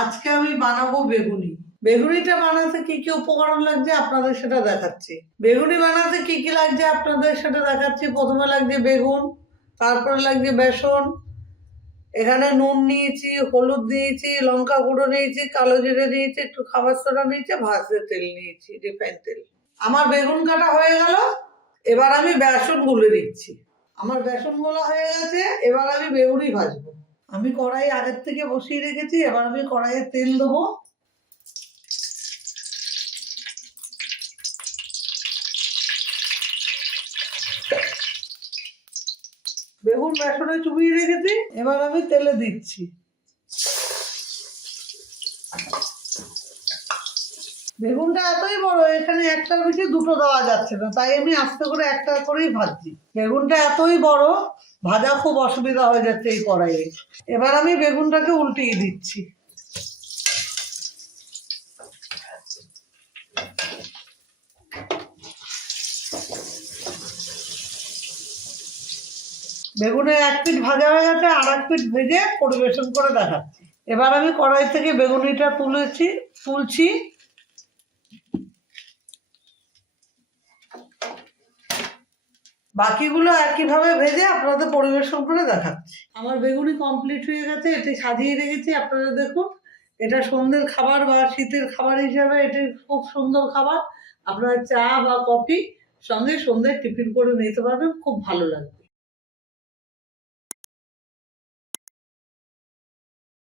আজকে আমি বানাবো বেগুনি। বেগুনিটা বানাতে কি কি উপকরণ লাগছে আপনাদের সেটা দেখাচ্ছি। বেগুনি বানাতে কি কি লাগছে আপনাদের সেটা দেখাচ্ছি। প্রথমে লাগছে বেগুন, তারপরে লাগছে বেসন, এখানে নুন নিয়েছি, হলুদ নিয়েছি, লঙ্কা গুঁড়ো নিয়েছি, কালো জিরে নিয়েছি, একটু খাবার সোডা নিয়েছি, ভাজতে তেল নিয়েছি, রিফাইন তেল। আমার বেগুন কাটা হয়ে গেল, এবার আমি বেসন গুলে দিচ্ছি। আমার বেসন গোলা হয়ে গেছে, এবার আমি বেগুনি ভাজবো। আমি কড়াই আগের থেকে বসিয়ে রেখেছি, এবার আমি কড়াইয়ে তেল দেবো। বেগুন বেসনে চুবিয়ে রেখেছি, এবার আমি তেলে দিচ্ছি। বেগুনটা এতই বড়, এখানে একটার বেশি দুটো দেওয়া যাচ্ছে না, তাই আমি আস্তে করে একটা করেই ভাজছি। বেগুনটা এতই বড়, ভাজা খুব অসুবিধা হয়ে যাচ্ছে এই কড়াইয়ে। এবার আমি বেগুনটাকে উল্টিয়ে দিচ্ছি। বেগুনের এক পিঠ ভাজা হয়ে গেছে, আর এক পিঠ ভেজে পরিবেশন করে দেখাচ্ছি। এবার আমি কড়াই থেকে বেগুনিটা তুলছি। বাকিগুলো একইভাবে ভেজে আপনাদের পরিবেশন করে দেখাচ্ছি। আমার বেগুনি কমপ্লিট হয়ে গেছে, এটি সাজিয়ে রেখেছি। আপনারা দেখুন, এটা সন্ধ্যের খাবার বা শীতের খাবার হিসাবে এটি খুব সুন্দর খাবার। আপনারা চা বা কফি সঙ্গে সন্ধ্যায় টিফিন করে নিতে পারবেন, খুব ভালো লাগবে।